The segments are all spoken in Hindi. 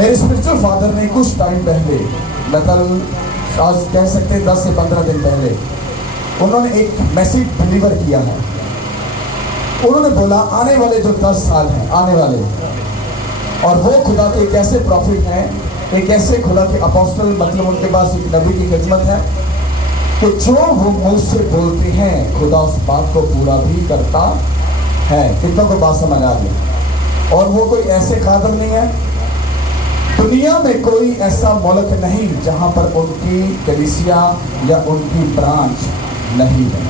मेरे स्पिरिचुअल फादर ने कुछ टाइम पहले, मतलब आज कह सकते हैं 10 से 15 दिन पहले, उन्होंने एक मैसेज डिलीवर किया है। उन्होंने बोला आने वाले जो 10 साल हैं आने वाले, और वो खुदा के एक ऐसे प्रॉफिट हैं, एक ऐसे खुदा के अपोस्टल, मतलब उनके पास एक नबी की खिदमत है कि जो वो मुझसे बोलते हैं खुदा उस बात को पूरा भी करता है। कितनों को बात समझ आ गई? और वो कोई ऐसे कादर नहीं है, दुनिया में कोई ऐसा मुल्क नहीं जहां पर उनकी कलीसिया या उनकी ब्रांच नहीं है।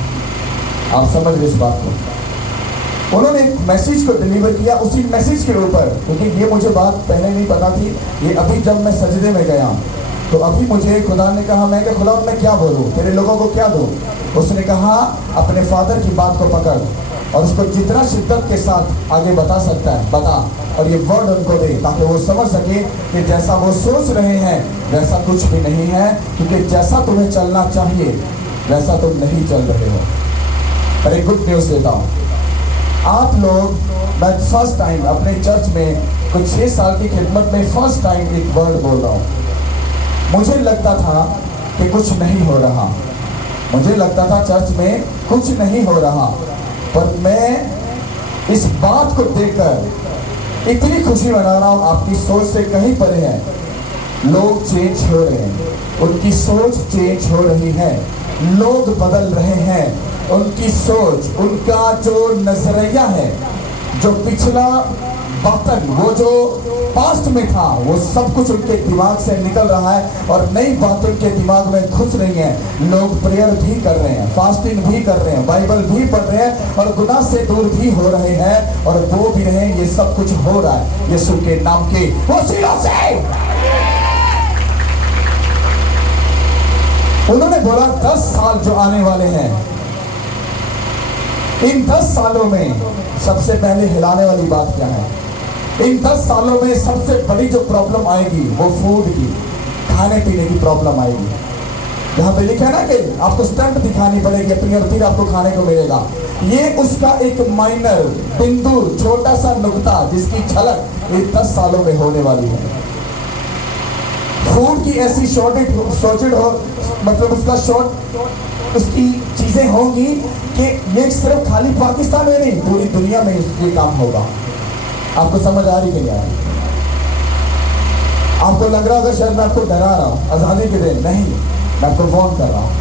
आप समझ रहे इस बात को? उन्होंने एक मैसेज को डिलीवर किया, उसी मैसेज के ऊपर, क्योंकि ये मुझे बात पहले नहीं पता थी, ये अभी जब मैं सजदे में गया तो अभी मुझे खुदा ने कहा, मैं कि खुदा मैं क्या बोलूँ, तेरे लोगों को क्या दूँ? उसने कहा अपने फादर की बात को पकड़ और उसको जितना शिद्दत के साथ आगे बता सकता है बता, और ये वर्ड उनको दे ताकि वो समझ सके कि जैसा वो सोच रहे हैं वैसा कुछ भी नहीं है, क्योंकि जैसा तुम्हें चलना चाहिए वैसा तुम नहीं चल रहे हो। पर एक गुड न्यूज़ देता हूँ, आप लोग, मैं फर्स्ट टाइम अपने चर्च में कुछ 6 साल की खिदमत में फर्स्ट टाइम एक वर्ड बोल रहा हूँ। मुझे लगता था कि कुछ नहीं हो रहा, मुझे लगता था चर्च में कुछ नहीं हो रहा, पर मैं इस बात को देखकर इतनी खुशी मना रहा हूँ, आपकी सोच से कहीं परे है। लोग चेंज हो रहे हैं, उनकी सोच चेंज हो रही है, लोग बदल रहे हैं, उनकी सोच, उनका जो नजरिया है, जो पिछला बर्तन, वो जो पास्ट में था, वो सब कुछ उनके दिमाग से निकल रहा है और नई बातें उनके दिमाग में घुस रही हैं। लोग प्रेयर भी कर रहे हैं, फास्टिंग भी कर रहे हैं, बाइबल भी पढ़ रहे हैं और गुनाह से दूर भी हो रहे हैं और वो भी रहे। ये सब कुछ हो रहा है यीशु के नाम के वसीलों से। उन्होंने बोला 10 साल जो आने वाले हैं, इन 10 सालों में सबसे पहले हिलाने वाली बात क्या है? इन 10 सालों में सबसे बड़ी जो प्रॉब्लम आएगी वो फूड की, खाने पीने की प्रॉब्लम आएगी। यहाँ पे लिखा है ना कि आपको स्टंट दिखानी पड़ेगी अपनी और फिर आपको खाने को मिलेगा। ये उसका एक माइनर बिंदु, छोटा सा नुक्ता जिसकी झलक इन 10 सालों में होने वाली है। फूड की ऐसी शॉर्टेज हो, मतलब उसका उसकी चीजें होंगी कि ये सिर्फ खाली पाकिस्तान में नहीं, पूरी दुनिया में ये काम होगा। आपको समझ आ रही है क्या? आपको लग रहा होगा शायद मैं आपको डरा रहा हूं आजादी के दिन, नहीं, मैं आपको वार्न कर रहा हूं।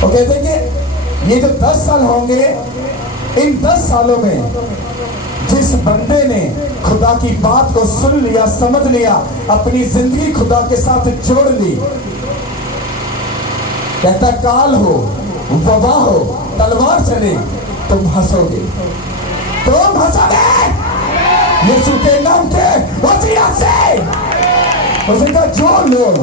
वो कहते हैं कि ये जो 10 साल होंगे, इन 10 सालों में जिस बंदे ने खुदा की बात को सुन लिया, समझ लिया, अपनी जिंदगी खुदा के साथ जोड़ ली, कहता काल हो, वबा हो, तलवार चले, तुम हंसोगे, तुम हंसोगे यीशु के नाम के वसीला से। उसने कहा जो लोग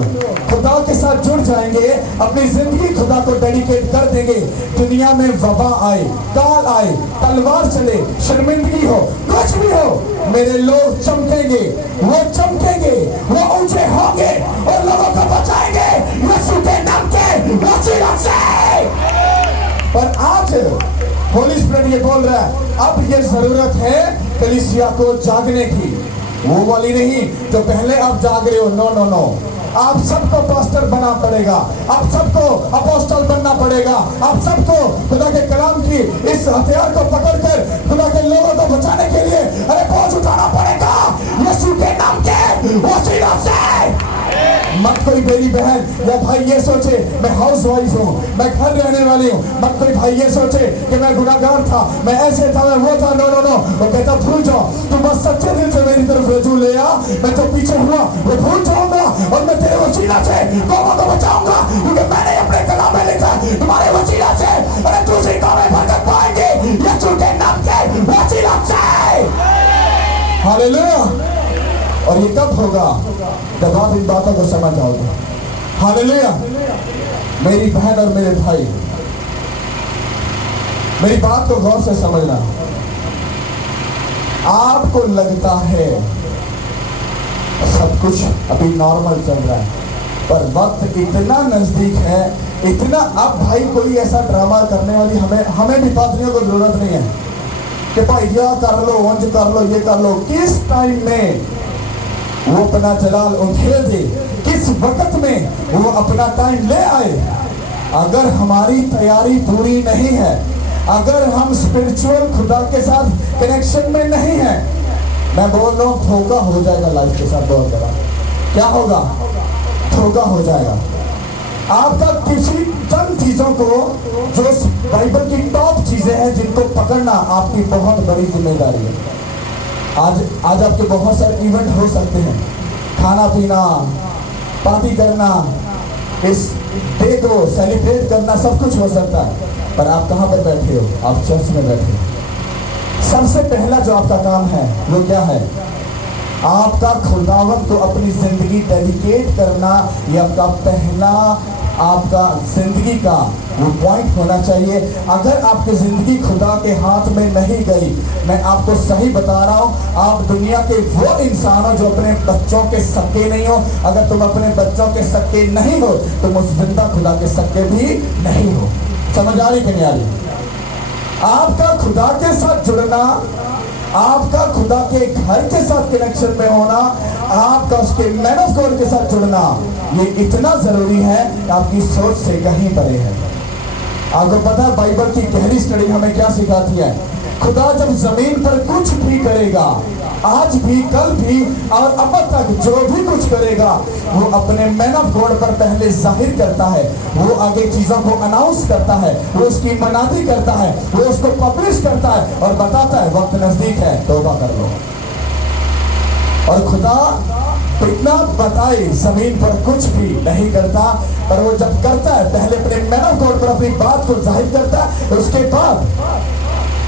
खुदा के साथ जुड़ जाएंगे, अपनी जिंदगी खुदा को डेडिकेट कर देंगे, दुनिया में वबा आए, काल आए, तलवार चले, शर्मिंदगी हो, कुछ भी हो, मेरे लोग चमकेंगे, वो चमकेंगे, वो ऊंचे होंगे और लोगों को बचाएंगे यीशु के नाम के वसीला से। पर आज होली स्पिरिट ये बोल रहा है, अब ये जरूरत है कलीसिया को जागने की, वो वाली नहीं जो पहले आप जाग रहे हो। नो नो नो, आप सबको पास्टर बनना पड़ेगा, आप सबको अपोस्टल बनना पड़ेगा, आप सबको खुदा के कलाम की इस हथियार को पकड़कर खुदा के लोगों को बचाने के लिए अरे बोझ उठाना पड़ेगा यीशु के नाम के वसीला से। मत कोई मेरी बहन या भाई ये सोचे मैं हाउस वाइफ हूँ, मैं घर रहने वाली हूँ, मत कोई भाई ये सोचे कि मैं गुनाहगार था, मैं ऐसे था, मैं वो था। नो नो नो, वो कहता भूल जाओ, तू बस सच्चे दिल से मेरी तरफ रजू ले आ, मैं तो पीछे हुआ वो भूल जाऊंगा और मैं तेरे वसीला से कौमों को बचाऊंगा, क्योंकि मैंने अपने कलाम में लिखा तुम्हारे वसीला से अरे दूसरी कौमें बरकत पाएंगे यीशु के नाम के वसीला से। हालेलुया। और ये कब होगा? जब आप इन बातों को समझ आओगे। हालेलुया। मेरी बहन और मेरे भाई, मेरी बात को गौर से समझना। आपको लगता है सब कुछ अभी नॉर्मल चल रहा है, पर वक्त इतना नजदीक है, इतना। अब भाई कोई ऐसा ड्रामा करने वाली हमें भी पादरियों को जरूरत नहीं है कि भाई यह कर लो, वंज कर लो, ये कर लो। किस टाइम में वो अपना जलाल उधेड़ दे, किस वक्त में वो अपना टाइम ले आए। अगर हमारी तैयारी पूरी नहीं है, अगर हम स्पिरिचुअल खुदा के साथ कनेक्शन में नहीं है, मैं बोल रहा हूँ धोखा हो जाएगा लाइफ के साथ बहुत बड़ा। क्या होगा? धोखा हो जाएगा आपका। किसी चंद चीजों को, जो बाइबल की टॉप चीजें हैं, जिनको पकड़ना आपकी बहुत बड़ी जिम्मेदारी है। आज आपके बहुत सारे इवेंट हो सकते हैं, खाना पीना, पार्टी करना, इस डे को सेलिब्रेट करना, सब कुछ हो सकता है, पर आप कहाँ पर बैठे हो? आप चर्च में बैठे हो। सबसे पहला जो आपका काम है वो क्या है? आपका खुदावंत को अपनी जिंदगी डेडिकेट करना। ये आपका पहला, आपका जिंदगी का वो पॉइंट होना चाहिए। अगर आपकी जिंदगी खुदा के हाथ में नहीं गई, मैं आपको सही बता रहा हूँ, आप दुनिया के वो इंसान हो जो अपने बच्चों के सक्के नहीं हो। अगर तुम अपने बच्चों के सक्के नहीं हो, तुम उस जिंदा खुदा के सक्के भी नहीं हो। समझ आ रही कि नहीं आ रही? आपका खुदा के साथ जुड़ना, आपका खुदा के घर के साथ कनेक्शन में होना, आपका उसके मैन ऑफ गॉड के साथ जुड़ना, ये इतना जरूरी है कि आपकी सोच से कहीं परे है। आपको पता है बाइबल की गहरी स्टडी हमें क्या सिखाती है? खुदा जब जमीन पर कुछ भी करेगा, आज भी, कल भी और अब तक जो भी कुछ करेगा, वो अपने मैन ऑफ गॉड पर पहले जाहिर करता है। वो आगे चीजों को अनाउंस करता है, वो उसकी मनादी करता है, वो उसको पब्लिश करता है और बताता है वक्त नजदीक है, तौबा कर लो। और खुदा इतना बताए जमीन पर कुछ भी नहीं करता, पर वो जब करता है पहले अपने मैन ऑफ गॉड पर अपनी बात को जाहिर करता है, उसके बाद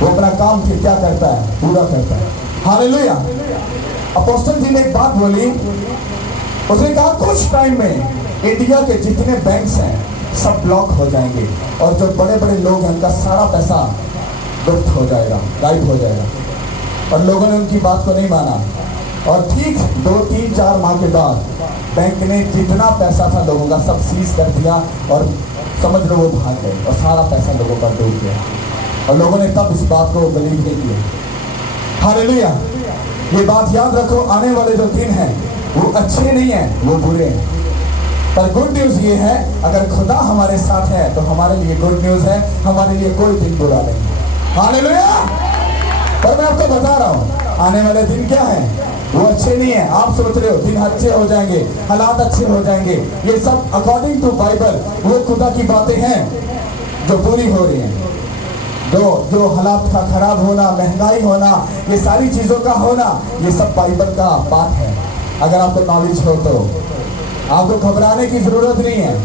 वो अपना काम फिर क्या करता है? पूरा करता है। हालेलुया। अपोस्टल जी ने एक बात बोली, उसने कहा कुछ टाइम में इंडिया के जितने बैंक्स हैं सब ब्लॉक हो जाएंगे और जो बड़े बड़े लोग हैं उनका सारा पैसा लुप्त हो जाएगा, गायब हो जाएगा। और लोगों ने उनकी बात को नहीं माना और ठीक 2, 3, 4 माह के बाद बैंक ने जितना पैसा था लोगों का सब सीज कर दिया और समझ लो वो भाग गए और सारा पैसा लोगों का डूब गया। और लोगों ने तब इस बात को बिलीव नहीं किया। हालेलुया। ये बात याद रखो, आने वाले जो दिन हैं वो अच्छे नहीं हैं, वो बुरे हैं। पर गुड न्यूज ये है, अगर खुदा हमारे साथ है तो हमारे लिए गुड न्यूज है, हमारे लिए कोई दिन बुरा नहीं है। हालेलुया। पर मैं आपको बता रहा हूँ, आने वाले दिन क्या है? वो अच्छे नहीं है। आप सोच रहे हो दिन अच्छे हो जाएंगे, हालात अच्छे हो जाएंगे, ये सब अकॉर्डिंग टू बाइबल वो खुदा की बातें हैं जो पूरी हो रही हैं। जो हालात का खराब होना, महंगाई होना, ये सारी चीजों का होना, ये सब बाइबल का बात है। अगर आपको नॉलेज हो तो आपको घबराने की जरूरत नहीं है।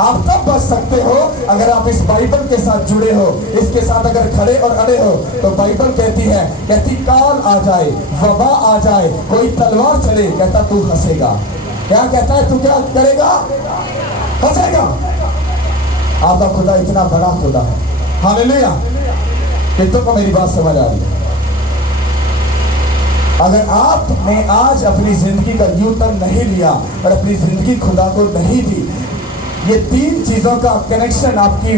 आप तब बच सकते हो अगर आप इस बाइबल के साथ जुड़े हो, इसके साथ अगर खड़े और अड़े हो। तो बाइबल कहती काल आ जाए, वबा आ जाए, कोई तलवार चले, कहता तू हंसेगा। क्या कहता है? तू क्या करेगा? हंसेगा। आपका खुदा इतना बड़ा खुदा है। हालेलुया। कितनों को मेरी बात समझ आ रही है? अगर आपने आज अपनी जिंदगी का यू टर्न नहीं लिया और अपनी जिंदगी खुदा को नहीं दी, ये 3 चीजों का कनेक्शन आपकी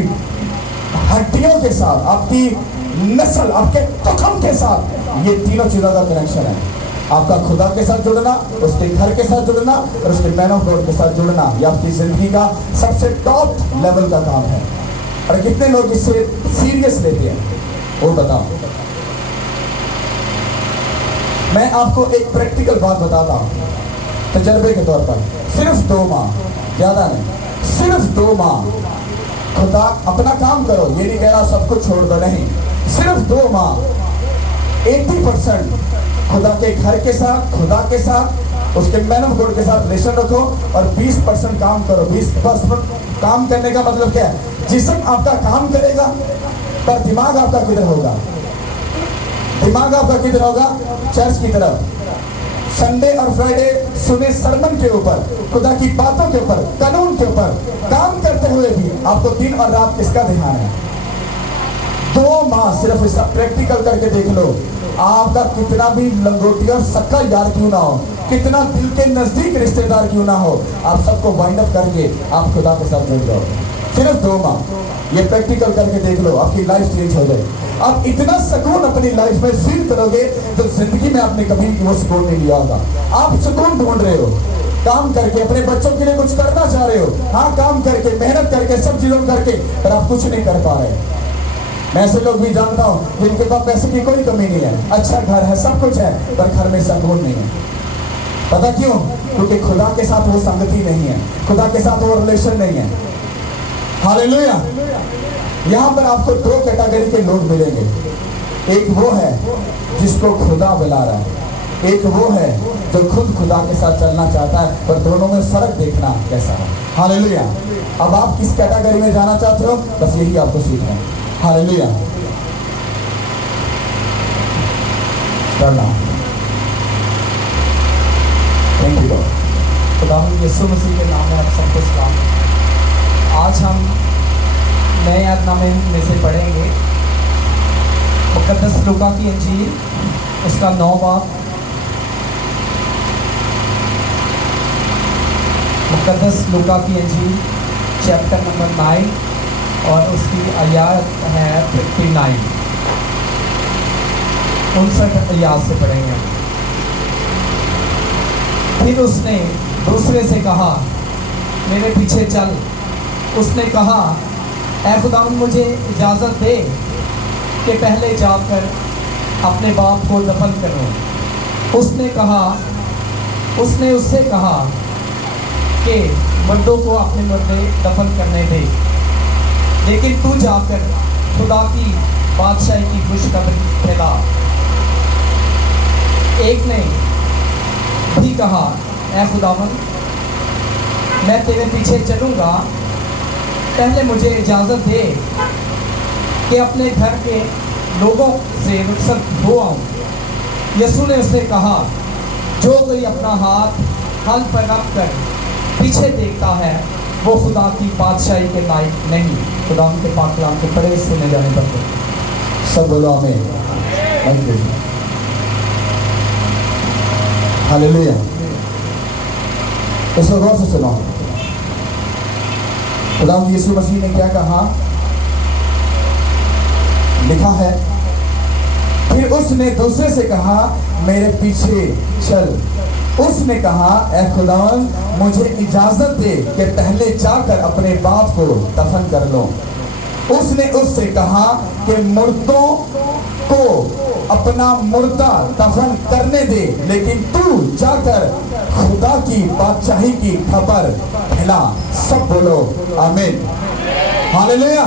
हड्डियों के साथ, आपकी नस्ल, आपके तुखम के साथ, ये तीनों चीजों का कनेक्शन है। आपका खुदा के साथ जुड़ना, उसके घर के साथ जुड़ना और उसके मैन ऑफ गॉड के साथ जुड़ना, ये आपकी जिंदगी का सबसे टॉप लेवल का काम है। और कितने लोग इससे सीरियस लेते हैं वो बताओ। मैं आपको एक प्रैक्टिकल बात बताता हूँ तजर्बे के तौर पर। सिर्फ 2 माह, ज्यादा नहीं, सिर्फ 2 माह खुदा अपना काम करो। ये नहीं कह रहा सब कुछ छोड़ दो, नहीं, सिर्फ 2 माह 80% खुदा के घर के साथ, खुदा के साथ, उसके मैन ऑफ गॉड के साथ रिलेशन रखो और 20% काम करो। 20% काम करने का मतलब क्या है? जिस्म आपका काम करेगा पर दिमाग आपका किधर होगा? दिमाग आपका किधर होगा? चर्च की तरफ। संडे और फ्राइडे सुने सरमन के ऊपर, खुदा की बातों के ऊपर, कानून के ऊपर। काम करते हुए भी आपको दिन और रात किसका ध्यान है? 2 माह सिर्फ इसका प्रैक्टिकल करके देख लो। आपका कितना भी लंगोटी और सक्का यार क्यों ना हो, कितना दिल के नजदीक रिश्तेदार क्यों ना हो, आप सबको वाइंड अप करके आप खुदा के साथ जुड़ जाओ। सिर्फ 2 माह। ये प्रैक्टिकल करके देख लो, आपकी लाइफ चेंज हो जाए। आप इतना सुकून अपनी लाइफ में फील करोगे तो जिंदगी में आपने कभी वो सुकून नहीं लिया होगा। आप सुकून ढूंढ रहे हो काम करके, अपने बच्चों के लिए कुछ करना चाह रहे हो, हाँ काम करके, मेहनत करके, सब चीजों करके, पर आप कुछ नहीं कर पा रहे। मैं ऐसे लोग भी जानता हूँ जिनके पास पैसे की कोई कमी नहीं है, अच्छा घर है, सब कुछ है, पर घर में सुकून नहीं है। पता क्यों? क्योंकि खुदा के साथ वो संगति नहीं है, खुदा के साथ वो रिलेशन नहीं है। हालेलुया। यहाँ पर आपको 2 कैटेगरी के लोग मिलेंगे। एक वो है जिसको खुदा बुला रहा है, एक वो है जो खुद खुदा के साथ चलना चाहता है, पर दोनों में फर्क देखना कैसा है। हालेलुया। अब आप किस कैटेगरी में जाना चाहते हो, बस यही आपको सीखना है। हालेलुया। Thank you Lord. खुदावंद यीशु मसीह के नाम में आप सबको सलाम। आज हम नए यादनामे में से पढ़ेंगे मुकद्दस लूका की इंजील, उसका 9 बाब। मुकद्दस लूका की इंजील चैप्टर नंबर 9 और उसकी आयत है 59। 59 आयत से पढ़ेंगे। फिर उसने दूसरे से कहा, मेरे पीछे चल। उसने कहा, ऐ खुदावंद मुझे इजाज़त दे कि पहले जाकर अपने बाप को दफन करूं। उसने उससे कहा कि मुर्दों को अपने मुर्दे दफन करने दे, लेकिन तू जाकर खुदा की बादशाही की खुशखबरी फैला। एक ने भी कहा, ऐ खुदावंद मैं तेरे पीछे चलूँगा, पहले मुझे इजाज़त दे कि अपने घर के लोगों से रुखसत हो आऊँ। यीशु ने उससे कहा, जो कोई अपना हाथ हल पर रख कर पीछे देखता है वो खुदा की बादशाही के लायक नहीं। खुदा के पाक कलाम के पढ़े सुने जाने पर सब बोलो आमीन। Thank you. हालेलुया। इसको गौर से सुनो। खुदावंद यीशु मसीह ने क्या कहा? लिखा है, फिर उसने दूसरे से कहा, मेरे पीछे चल। उसने कहा, ऐ खुदावंद मुझे इजाजत दे कि पहले जाकर अपने बाप को दफन कर लो। उसने उससे कहा कि मुर्दों को अपना मुर्दा दफन करने दे, लेकिन तू जाकर खुदा की बादशाही की खबर फैला। सब बोलो आमीन। हालेलुया।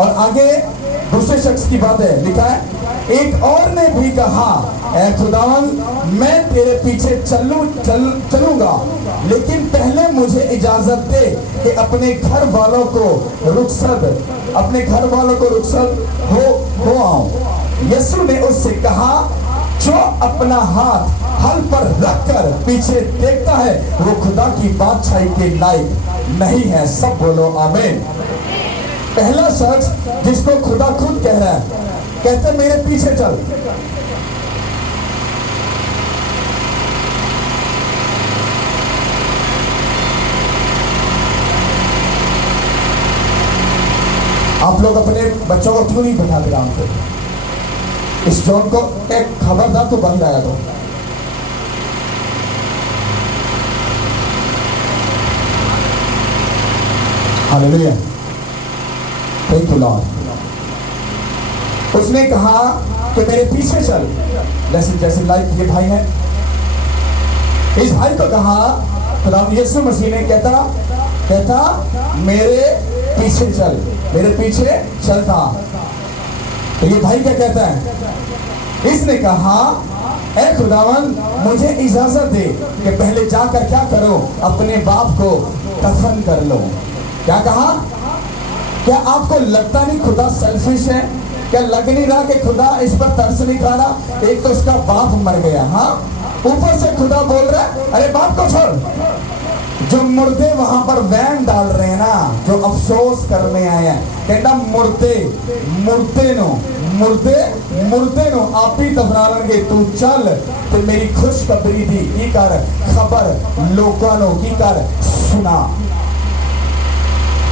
और आगे दूसरे शख्स की बात है, लिखा है, एक और ने भी कहा, ऐ खुदावंद मैं तेरे पीछे चलूंगा, लेकिन पहले मुझे इजाजत दे कि अपने घर वालों को रुखसत हो आऊं। यीशु ने उससे कहा, जो अपना हाथ हल पर रखकर पीछे देखता है वो खुदा की बादशाही के लायक नहीं है। सब बोलो आमीन। पहला शख्स जिसको खुदा खुद कह रहा है, कहते मेरे पीछे चल। आप लोग अपने बच्चों को क्यों नहीं बैठाते आराम से? इस जॉन को एक खबरदार तो बाहर आया दो। हालेलुया। Thank you Lord. उसने कहा कि मेरे पीछे चल। जैसे लाइक ये भाई है, इस भाई को कहा, खुदा यीशु मसीह ने कहता मेरे पीछे चल, मेरे पीछे चलता। तो ये भाई क्या कहता है? इसने कहा, ऐ खुदावंद मुझे इजाजत दे कि पहले जाकर क्या करो, अपने बाप को दफन कर लो। क्या कहा? क्या आपको लगता नहीं खुदा सेल्फिश है? क्या लग नहीं रहा कि खुदा इस पर तरस नहीं खा रहा? एक तो उसका बाप मर गया, हाँ, ऊपर से खुदा बोल रहा है अरे बाप को छोड़। जो मुर्दे वहां पर वैन डाल रहे हैं ना, जो अफसोस करने आए हैं, कहता मुर्दे नो आप ही दफनाएंगे, तू चल तो मेरी खुशखबरी दी की कर, खबर लोगों की कर सुना।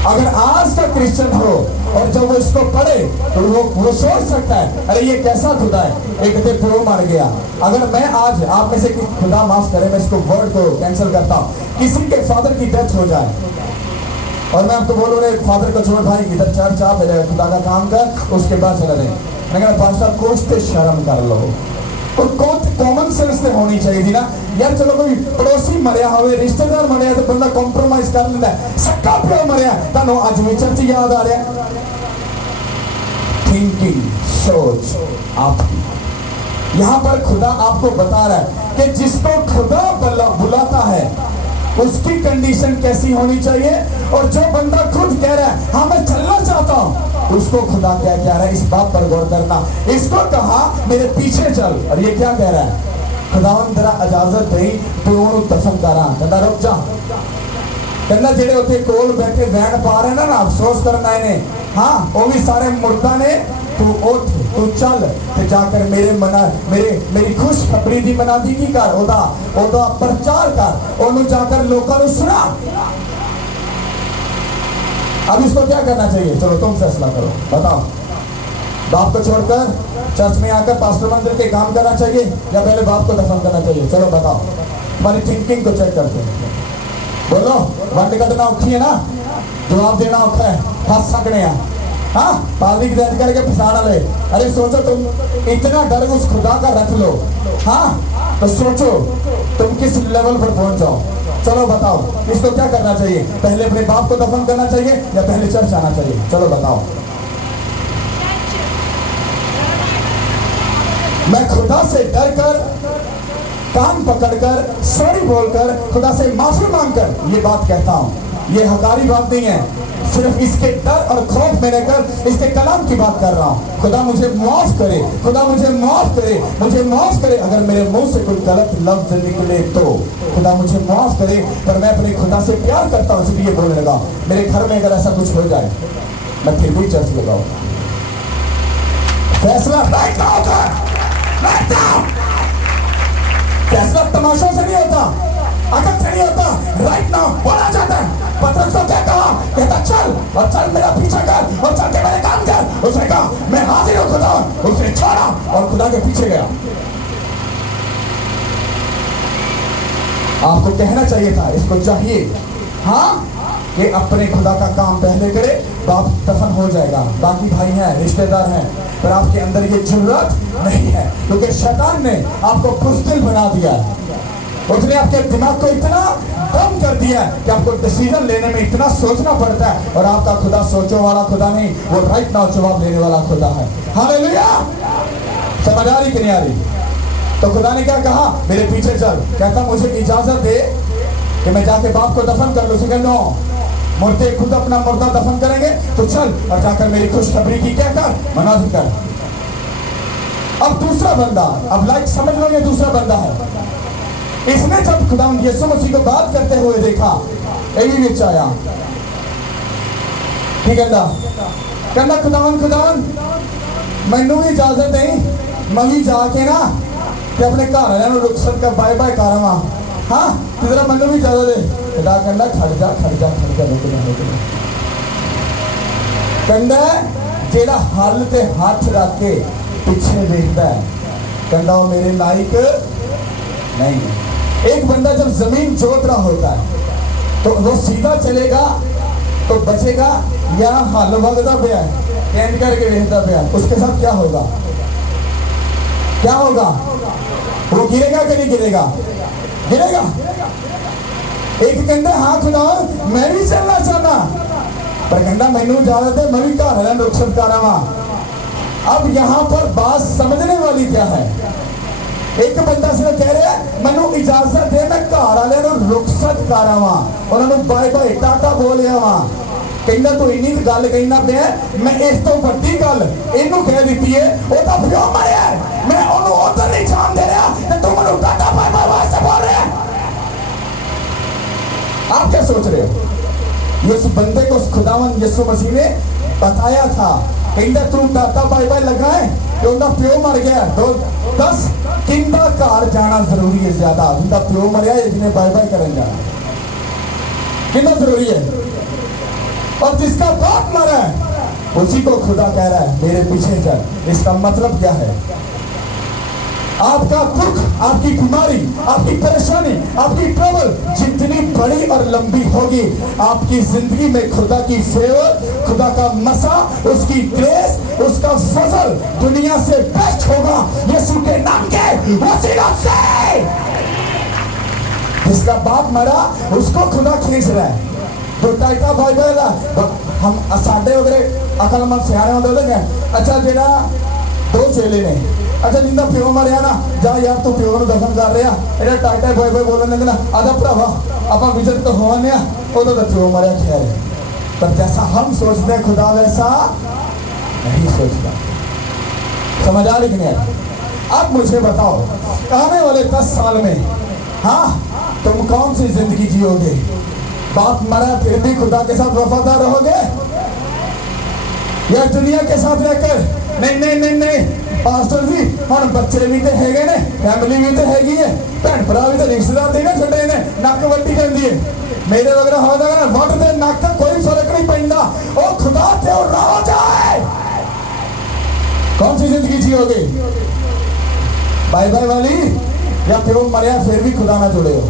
अगर आज का क्रिश्चियन हो और जब वो इसको पढ़े तो वो सोच सकता है अरे ये कैसा खुदा है, एक दिन प्रो मर गया। अगर मैं आज आप में से खुदा माफ करे, मैं इसको वर्ड को कैंसिल करता हूँ, किसी के फादर की डेथ हो जाए और मैं आपको बोलूँ रे फादर को छोड़ भाई इधर चर्च आ, पहले खुदा का काम कर, उसके बाद चला जाए। मैं कहना पास्टर कुछ तो शर्म कर लो, तो कॉमन सेंस तो होनी चाहिए थी ना यार। चलो कोई पड़ोसी मरिया हो, रिश्तेदार मरिया तो बंदा कॉम्प्रोमाइज कर लेता है, सक्का प्यो मरिया तानो आज भी चर्च याद आ रहा। थिंकिंग सोच आपकी, यहाँ पर खुदा आपको बता रहा है कि जिसको खुदा बुलाता है उसकी कंडीशन कैसी होनी चाहिए, और जो बंदा खुद कह रहा है हाँ मैं चलना चाहता हूं, उसको खुदा क्या कह रहा है, इस बात पर गौर करना। इसको कहा मेरे पीछे चल, और ये क्या कह रहा है, खुदावन तेरा इजाजत दे तू दफन करा, कहता रुक जा, कहना जेड़े उत्थे कोल बैठे वैन पा रहे ना अफसोस करना इन्हें, हाँ वो भी सारे मुर्दा ने, तू उठ तू चल ते जाकर मेरी खुशखबरी दी मनादी की कर, ओदा प्रचार कर, ओनू जाकर लोगों को सुना। अब इसको क्या करना चाहिए, चलो तुम फैसला करो, बताओ। बाप को छोड़कर चर्च में आकर पास्टर मंदिर के काम करना चाहिए या पहले बाप को दफन करना चाहिए, चलो बताओ। हमारी थिंकिंग को चेक करते हैं, बोलो। वंड कटना औखी है ना, जवाब देना औखा है, फंस सकने हैं। हाँ पादरी की जज करके फसाना ले, अरे सोचो तुम इतना डर उस खुदा का रख लो, हाँ तो सोचो तुम किस लेवल पर पहुंच जाओ। चलो बताओ इसको क्या करना चाहिए, पहले अपने बाप को दफन करना चाहिए या पहले चर्च आना चाहिए, चलो बताओ। मैं खुदा से डर कर, कान पकड़कर, सॉरी बोलकर, खुदा से माफी मांगकर ये बात कहता हूं, ये हकारी बात नहीं है, सिर्फ इसके डर और खौफ में रहकर इसके कलाम की बात कर रहा हूं। खुदा मुझे माफ करे, खुदा मुझे माफ करे, मुझे माफ करे अगर मेरे मुंह से कोई गलत लफ्ज निकले तो खुदा मुझे माफ करे, पर मैं अपने खुदा से प्यार करता हूं इसलिए बोलने लगा। मेरे घर में अगर ऐसा कुछ हो जाए मैं फिर भी चर्च लगाऊंगा। फैसला राइट नाउ होता है, राइट नाउ। फैसला तमाशों से नहीं होता, अकल से नहीं होता, राइट नाउ बोला जाता है। पतरस को क्या कहा, कहता चल और चल मेरा पीछा कर और चल के मेरे काम कर। उसने कहा मैं हाजिर हूं खुदा, उसने छोड़ा और खुदा के पीछे गया। आपको कहना चाहिए था, इसको चाहिए हाँ कि अपने खुदा का काम पहले करे, बाप दफन हो जाएगा, बाकी भाई हैं रिश्तेदार हैं, पर आपके अंदर ये जरूरत नहीं है क्योंकि शैतान ने आपको बुज़दिल बना दिया है। उसने आपके दिमाग को इतना कम कर दिया है कि आपको डिसीजन लेने में इतना सोचना पड़ता है, और आपका खुदा सोचो वाला खुदा नहीं, वो राइट नाउ जवाब देने वाला खुदा है। हालेलुया, समझ आ रही कि नहीं आ रही? तो खुदा ने क्या कहा, मेरे पीछे चल, कहता मुझे इजाजत दे कि मैं जाके बाप को दफन कर लूं। उसे नो, मुर्दे खुद अपना मुर्दा दफन करेंगे, तो चल और जाकर मेरी खुशखबरी की क्या कर, मनादी कर। अब दूसरा बंदा, अब लाइक समझ लो ये दूसरा बंदा है। इसने जब खुदा यीशु मसीह को बात करते हुए देखा, यही विच आया, ठीक है ना, कहना खुदावन मैनू भी इजाजत दे, मैं भी जाके ना ते अपने घर वाले रुखसत कर बाय बाय करावा, हाँ तो जरा मैनू भी इजाजत दे। खुदा कहना खड़ जा कहना जेड़ा हल ते हाथ रख के पीछे देखता है, कहना वो मेरे लायक नहीं है। एक बंदा जब जमीन जोत रहा होता है तो वो सीधा चलेगा तो बचेगा, या हल वगदा पे टेंट करके देखता पे, उसके साथ क्या होगा, क्या होगा, वो गिरेगा कि नहीं गिरेगा, गिरेगा। एक कहता हाँ खुदा मैं भी चलना चाहता, पर कहता मैनू इजाजत है, मैं भी घर वाले रुखसत करावा। अब यहाँ पर बात समझने वाली क्या है, एक बंदा सिर्फ कह रहा है मैनू इजाजत दे मैं घर वाले रुखसत करावा, उन्होंने बाय बाय टाटा बोलिया वा, कहना तू इन्नी गल कहना पे, मैं इस तो वड्डी गल इनू कह दी है, वो तो प्यो मरिया, मैं उन्होंने उधर नहीं जान दे रहा, तो तू मैनू टाटा बाय बाय वास्ते बोल रहे हैं। आप क्या सोच रहे हो? ये उस बंदे को खुदावन यीशु मसीह ने बताया था, कहता तू टाटा बाय बाय लगा है कि उनका प्यो मर गया, तो 10 किंदा घर जाना जरूरी है ज्यादा, जिनका प्यो मरिया जिन्हें बाय बाय करन जाना कितना जरूरी है। और जिसका बाप मरा है उसी को खुदा कह रहा है मेरे पीछे चल। इसका मतलब क्या है? आपका दुख, आपकी बीमारी, आपकी परेशानी, आपकी ट्रबल जितनी बड़ी और लंबी होगी, आपकी जिंदगी में खुदा की फेवर, खुदा का मसा, उसकी ग्रेस, उसका फजल दुनिया से बेस्ट होगा यीशु के नाम के वसीला से। जिसका बाप मरा उसको खुदा खींच रहा है। तो टाइटा बाइबल हम साडे वगैरह अकलमंद सियाने होंगे। अच्छा जेड़ा दो चेले ने, अच्छा जिंदा प्यो मरिया ना जा यार तू प्यो ਨੂੰ दफन कर रहा एडा टाइटा बाइबल बोलन लगे ना आजा भरावा आपा विजन तो होने उदो तो प्यो मरिया खैर। पर जैसा हम सोचते हैं खुदा वैसा नहीं सोचता। समझ आ रही नहीं? अब मुझे बताओ आने वाले 10 साल में हाँ तुम कौन सी जिंदगी जियोगे? बाप मरा फिर भी खुदा के साथ वफादार रहोगे या दुनिया के साथ रहकर नहीं नहीं नहीं नहीं पास्टर जी हम बच्चे भी तो हैगे ने, फैमिली भी तो हैगी है, भैन भरा भी तो रिश्तेदार नहीं ना छड़े ने, नक वड्डी जाती है मेरे वगैरह होता है वट दे नक कोई फर्क नहीं पैंदा। ओ खुदा ते ना हो जाए। कौन सी जिंदगी जियोगे? बाय बाय वाली या प्यो मरिया फिर भी खुदा ना जुड़े हो?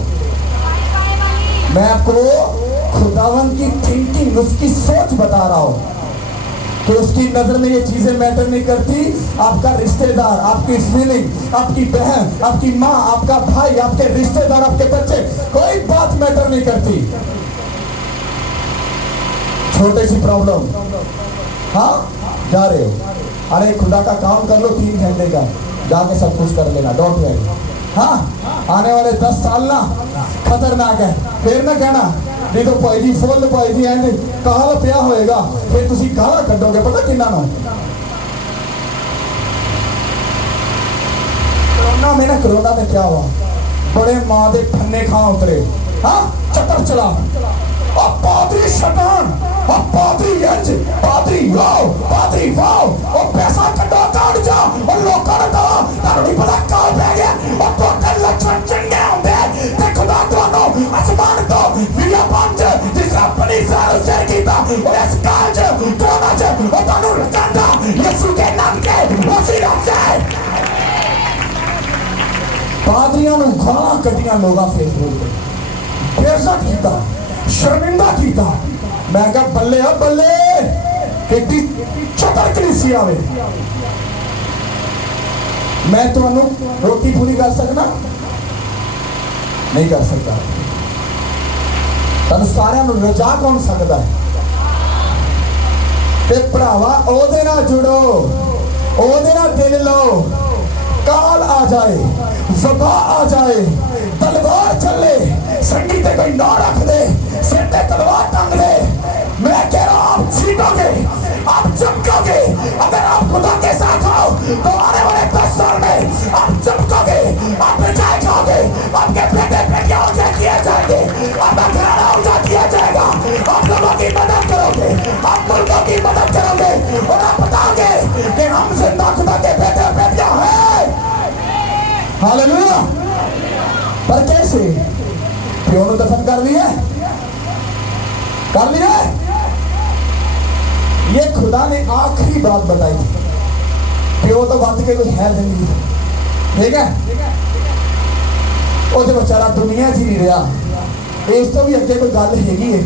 मैं आपको खुदावन की थिंकिंग, उसकी सोच बता रहा हूं कि उसकी नजर में ये चीजें मैटर नहीं करती। आपका रिश्तेदार, आपकी फीलिंग, आपकी बहन, आपकी माँ, आपका भाई, आपके रिश्तेदार, आपके बच्चे, कोई बात मैटर नहीं करती। छोटी सी प्रॉब्लम, हाँ जा रहे हो, अरे खुदा का काम कर लो 3 घंटे का, जाके सब कुछ कर लेना, डोंट वरी। हाँ आने वाले 10 साल ना खतरनाक है। फिर ना कहना नहीं तो भाई जी फुल भाई जी एंड काल पिया होएगा, फिर तुसी गाला कड्डोगे पता किन्ना ना। कोरोना में क्या हुआ? बड़े माँ दे फन्ने खां उतरे, हाँ चक्कर चला और पादरी शैतान और पादरी यंज पादरी वाओ और पैसा कड्डो काट जा और लोकां ने दवा तानू नहीं पता काल पै गया और टोटल लक्षण चंगे होंदे ते खुदा तोनो आसमान तो विया पंज जिसका अपनी सार शेयर कीता और इस काल च कोरोना च और तानू रचांदा यीशु के नाम के वसीला से। पादरियां नु गालां कड्डियां लोगां फेसबुक ते बेइज्जत कीता, शर्मिंदा कीता। मैं कहा बल्ले हो बल्ले कितनी चतर कलीसिया वे। मैं तुहानू रोटी पूरी कर सकना नहीं कर सकता। तुहानू सारियां नू रजा कौन सकता है? ते भरावा ओदे नाल जुड़ो, ओदे नाल दिल लो। काल आ जाए, वबा आ जाए, तलवार चले, संगी ते कोई ना रख दे, सिर ते तलवार टांग दे, मैं कह रहा हूं आप जीतोगे, आप चमकोगे। अगर आप खुदा के साथ हो तो आने वाले 10 साल में आप चमकोगे, आप बचाए जाओगे, आपके बेटे बेटियां उठा दिए जाएंगे, आपका घराना उठा दिया जाएगा, आप लोगों की मदद करोगे, आप मुल्कों की मदद करोगे और आप बताओगे कि हम जिंदा खुदा के बेटे बेटियां हैं। हालेलुया। पर कैसे? प्यो ने दफन कर लिया, कर लिया। ये खुदा ने आखिरी बात बताई थी। प्यो तो बात के कोई है जिंदगी, ठीक है? वो जो बेचारा दुनिया च नहीं रहा, इस तो भी अगे कोई गल हैगी है।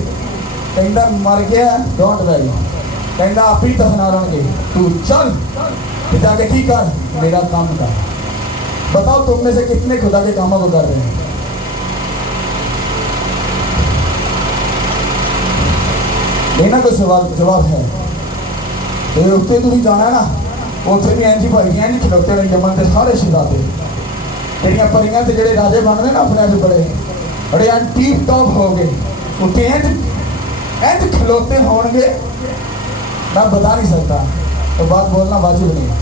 कहता मर गया डोंट वरी, कहता आप ही दफना लेंगे, तू चल जाके की कर, मेरा काम कर। बताओ तुम में से कितने खुदा के कामों को कर रहे हैं? लेना कोई सवाल जवाब है तो उत्ते तुम जाना है ना, उत्थे भी इंज भाई इंज खिलौते ने जमन के सारे शहजादे ਜਿਹੜੀਆਂ परियां ते ਜਿਹੜੇ राजे बनते ना अपने बड़े बड़े टीप टॉप हो गए, उत्थे इंज खिलौते होंगे, मैं बता नहीं सकता, तो बात बोलना वाजिब नहीं है।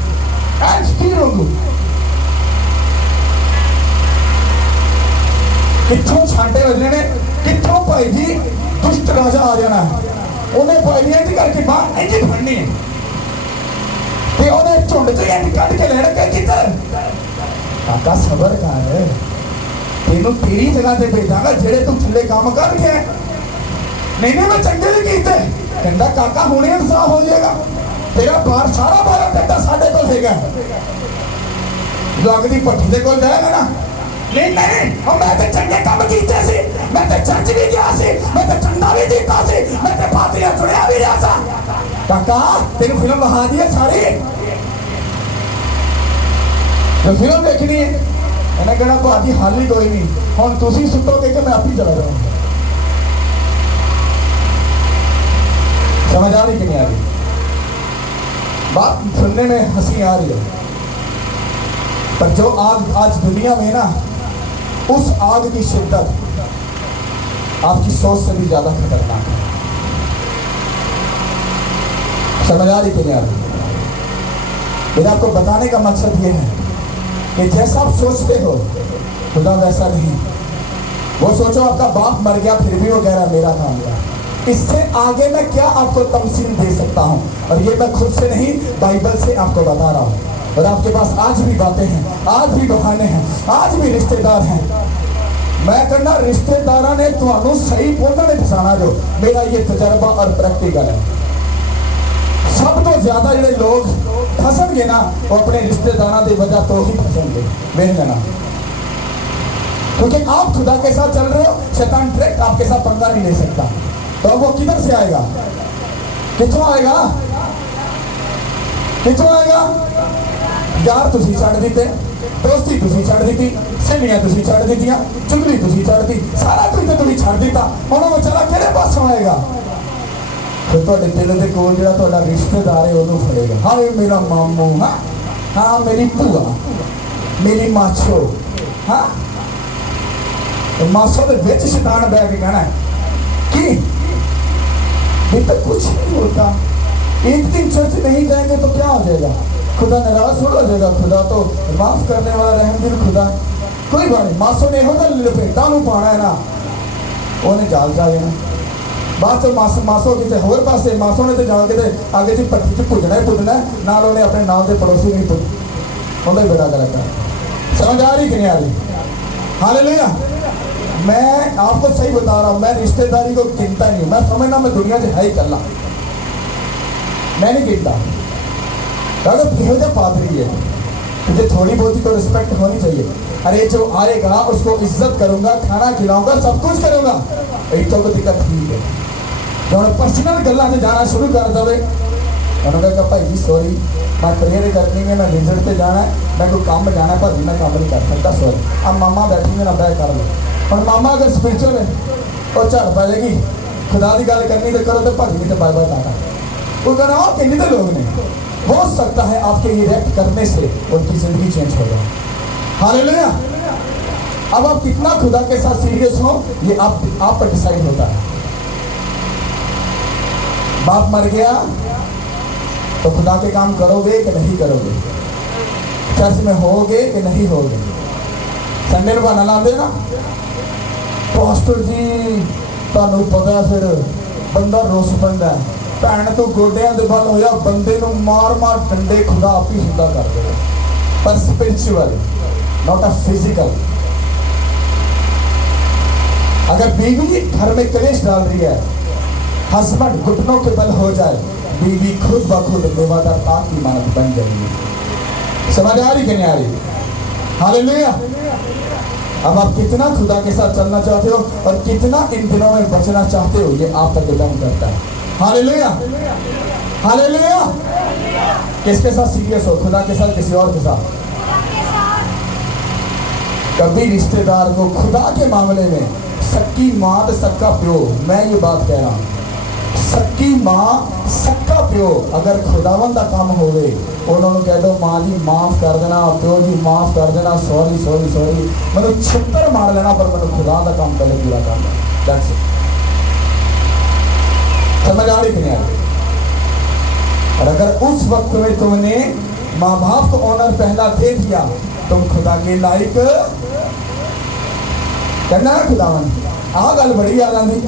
इंज स्थिर होंगे, कितों छांटे बजने ने, कितों भाई जी दुष्ट राजा आ जाना है, उन्हें भाई इंज करके बाहर इंज फड़नी है ते उन्हें झुंड तो इंज कट के लड़ के किधर। काका सबर कर, तेनू तेरी जगह से भेजांगा जेड़े तू थल्ले काम कर गया। नहीं नहीं मैं चंगे नहीं कीते, कहता काका हुणे इंसाफ हो जाएगा, तेरा बार सारा बारा कट्टा साढ़े को लेगा। जो अगली भट्टी के कोल जाएगा ना, नहीं नहीं और मैं तो चंगे काम कीते सी, मैं तो चर्च भी गया सी, मैं तो चंदा भी दिता सी, मैं तो पातियां चुड़िया भी जा सा। काका तेरी फिल्म बहा दी है सारी, जो फिल्म देखनी है इन्हें कहना भाजी हाल ही कोई नहीं, हम तुसी सुतोगे कि मैं आप ही चला जाऊंगा। समझ आ रही कि नहीं आ रही? बात सुनने में हंसी आ रही है, पर जो आग आज दुनिया में ना, उस आग की शिद्दत आपकी सोच से भी ज्यादा खतरनाक है। समझ आ रही कि नहीं आ रही? मेरा आपको बताने का मकसद ये है कि जैसा आप सोचते हो खुदा वैसा नहीं। वो सोचो आपका बाप मर गया फिर भी वो कह रहा मेरा काम था। इससे आगे मैं क्या आपको तमसील दे सकता हूँ, और ये मैं खुद से नहीं बाइबल से आपको बता रहा हूँ। और आपके पास आज भी बातें हैं, आज भी बहाने हैं, आज भी रिश्तेदार हैं। मैं कहना रिश्तेदार ने तुम्हें सही उन्होंने फसाना, जो मेरा ये तजर्बा और प्रैक्टिकल है। सब तो ज्यादा जो लोग फसनगे ना, वो अपने रिश्तेदारों की वजह तो ही फसनगे, मेरे ना, क्योंकि आप खुदा के साथ चल रहे हो, शैतान डायरेक्ट आपके साथ पंगा नहीं ले सकता। तो अब वो किधर से आएगा, कितों आएगा, कितों आएगा? यार तुसी छड़ दीते, दोस्ती तुसी छड़ दी, सहेलियां तुसी छड़ दीतियां, चुगली तुसी छड़ दी, सारा कुछ तो तुसी छड़ दिता। हुण वो बेचारा किहड़े पासों आएगा? फिर तुहाडे दिल दे कोल जिहड़ा तुहाडा रिश्तेदार है उहनूं फड़ेगा। हाय मेरा मामू, हाँ मेरी भूआ, मेरी माछो, हाँ मासो दे विच शैतान बैठ के कहना है कि ये तो कुछ नहीं होता, एक दिन चर्च नहीं जाएंगे तो क्या हो जाएगा? खुदा नाराज थोड़ा हो जाएगा? खुदा तो माफ करने वाला रहमदिल खुदा। कोई बात नहीं, मासो ने होगा लपेटा नूं पाना है ना, उन्हें जाल जाए ना। बाद तो मासो किसी होर पासे, मासो ने तो जाके आगे जी भट्टी च पुजना ही पुजना, नाल उन्हें अपने नाल के पड़ोसी नहीं पुज, उन्हें बड़ा गलत है। समझ आ रही कि नहीं आ रही? हालेलुया। मैं आपको सही बता रहा हूँ, मैं रिश्तेदारी को गिनता नहीं हूँ। मैं समझना मैं दुनिया से है ही चलना, मैं नहीं गिनता। अगर यह पादरी है, मुझे थोड़ी बहुत ही तो रिस्पेक्ट होनी चाहिए। अरे जो आएगा उसको इज्जत करूंगा, खाना खिलाऊंगा, सब कुछ करूंगा, एक तो दिक्कत ठीक है। जो पर्सनल गल्लां से जाना शुरू कर दे, उन्होंने कहा भाई जी सॉरी, मैं प्रेयर करनी है, मैं विजिट पे जाना है, मैं कोई काम जाना है, भाजी मैं काम नहीं कर सकता, सॉरी। अब मामा बैठी मेरा बह कर लो। और मामा अगर स्पिरिचुअल है और झड़ पा जाएगी, खुदा की गल करनी तो करो, तो भाजी नहीं तो बाय बाय टाटा। वो कहना और किन्नी तो लोग ने, हो सकता है आपके ये रिएक्ट करने से उनकी जिंदगी चेंज हो जाए। हालेलुया। अब आप कितना खुदा के साथ सीरियस हो ये आप पर डिसाइड होता है। बाप मर गया तो खुदा के काम करोगे कि नहीं करोगे? चर्च में होगे कि नहीं होगे? संडे को बहाना लाते ना, पास्टर जी तुहानू पता फिर बंदा रुस पैंदा, भैन तो गोडियां दे बल होया, बंदे नू मार मार डंडे खुदा आप ही सीधा कर दे। पर स्पिरिचुअल नॉट अ फिजिकल। अगर बीवी घर में कलेश डाल रही है, हस्बैंड घुटनों के बल हो जाए, बीवी खुद ब खुद बेवादार पाक की मानत बन जाएगी। समझ आ रही कि नहीं आ रही? हालेलुया। अब आप कितना खुदा के साथ चलना चाहते हो और कितना इन दिनों में बचना चाहते हो, ये आप पर डिपेंड करता है। Hallelujah, hallelujah. किसके साथ सीरियस हो, खुदा के साथ, किसी और के साथ? कभी रिश्तेदार को खुदा के मामले में सक्की माँ तो सक्का प्यो, मैं ये बात कह रहा हूँ, सक्की माँ सक्का प्यो अगर खुदावन का काम होवे, उन्होंने कह दो माँ जी माफ कर देना, प्यो जी माफ कर देना, सॉरी सॉरी सॉरी, मैंने छितर मार लेना, पर मैंने खुदा का काम पहले पूरा करना। That's it. समझ आ रही कि नहीं आ रही? और अगर उस वक्त में तुमने माँ बाप को ऑनर पहला दे दिया, तुम खुदा के लायक करना है। खुदावन आ गल बड़ी याद आती,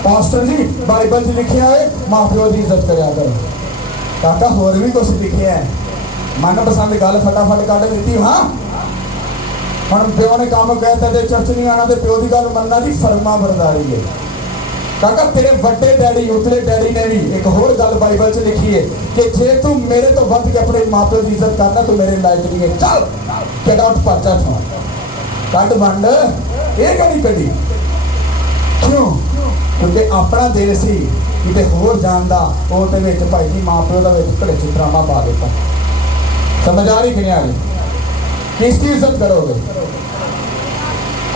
पास्टर जी बाइबल च लिखे है माँ प्यो की इज्जत करा करो। काका होर भी कुछ लिखे है, मन पसंद गल फटाफट कट दी। हाँ हम प्यो ने काम कहता तो चर्च नहीं आना, तो प्यो की गल मनना जी फर्मा बरदारी है। काका तेरे वड्डे डैडी उतले डैडी ने भी एक होर गल बाइबल च लिखी है कि जे तू मेरे तो वध के अपने माँ प्यो की इज्जत करना तो मेरे लायक नहीं है। चल get out पाचा था कट बंड ये कहनी कड़ी क्यों क्योंकि अपना दिल सी किते होर जानदा वो ते विच भाई जी माँ प्यो दा विच घड़े च ड्रामा पा देता। समझ आ रही कि नहीं आ रही? किसकी इज्जत करोगे?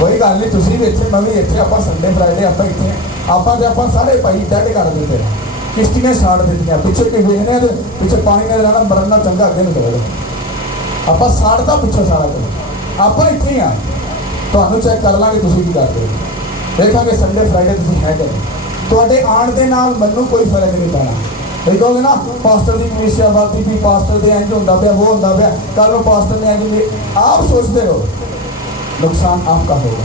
कोई गल नहीं तुसीं भी इत्थे मैं भी इत्थे आपां संडे फ्राइडे आपां इत्थे ਆਪਾਂ ਤੇ ਆਪਾਂ ਸਾਰੇ ਭਾਈ ਡੈਡ ਕਰ ਦਿੱਤੇ ਕਿਸ਼ਤੀਆਂ ਛਾੜ ਦਿੱਤੀਆਂ ਪਿੱਛੇ ਕਿ ਵੇਖਨੇ ਤੇ ਪਿੱਛੇ ਪਾਣੀ ਨੇ ਰਹਿਣਾ ਮਰਨਾ ਚੰਗਾ ਅੱਗੇ ਨੂੰ ਕਰੇਗਾ ਆਪਾਂ ਸਾੜਦਾ ਪਿੱਛੇ ਸਾਰਾ ਕੁਝ ਆਪਾਂ ਇੱਥੇ ਆ ਤੁਹਾਨੂੰ ਚੈੱਕ ਕਰ ਲਾਂਗੇ ਤੁਸੀਂ ਕੀ ਕਰਦੇ ਹੋ ਦੇਖਾਂਗੇ ਸੰਡੇ ਫਰਾਈਡੇ ਤੁਸੀਂ ਹੈ ਕਿ ਤੁਹਾਡੇ ਆਉਣ ਦੇ ਨਾਲ ਮੈਨੂੰ ਕੋਈ ਫਰਕ ਨਹੀਂ ਪੈਣਾ ਇਹ ਕਹੋਗੇ ਨਾ ਪਾਸਟਰ ਦੀ ਮਿਸਿਆਵਾਦੀ ਵੀ ਪਾਸਟਰ ਦੇ ਇੰਜ ਹੁੰਦਾ ਪਿਆ ਉਹ ਹੁੰਦਾ ਪਿਆ ਕੱਲ ਨੂੰ ਪਾਸਟਰ ਨੇ ਇੰਜ ਆਪ सोचते रहो नुकसान आपका होगा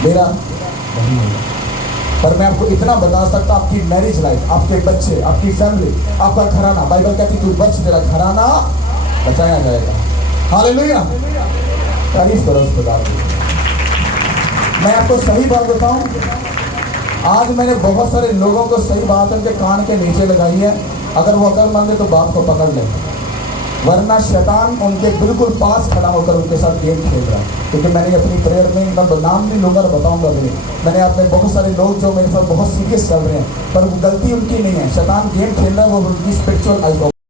मेरा नहीं होगा। पर मैं आपको इतना बता सकता आपकी मैरिज लाइफ आपके बच्चे आपकी फैमिली आपका घराना बाइबल कहती तू बच तेरा घराना बचाया जाएगा। हालेलुया तारीफ करो उस खुदा की। मैं आपको सही बात बताऊं आज मैंने बहुत सारे लोगों को सही बात उनके कान के नीचे लगाई है अगर वो अकलमंद है तो बात को पकड़ ले वरना शैतान उनके बिल्कुल पास खड़ा होकर उनके साथ गेम खेल रहा है। क्योंकि मैंने अपनी प्रेयर में मैं नाम नहीं लूँगा और बताऊँगा भी नहीं। मैंने अपने बहुत सारे लोग जो मेरे साथ बहुत सीरियस चल रहे हैं पर वो गलती उनकी नहीं है शैतान गेम खेल रहा है वो उनकी स्पिरिचुअल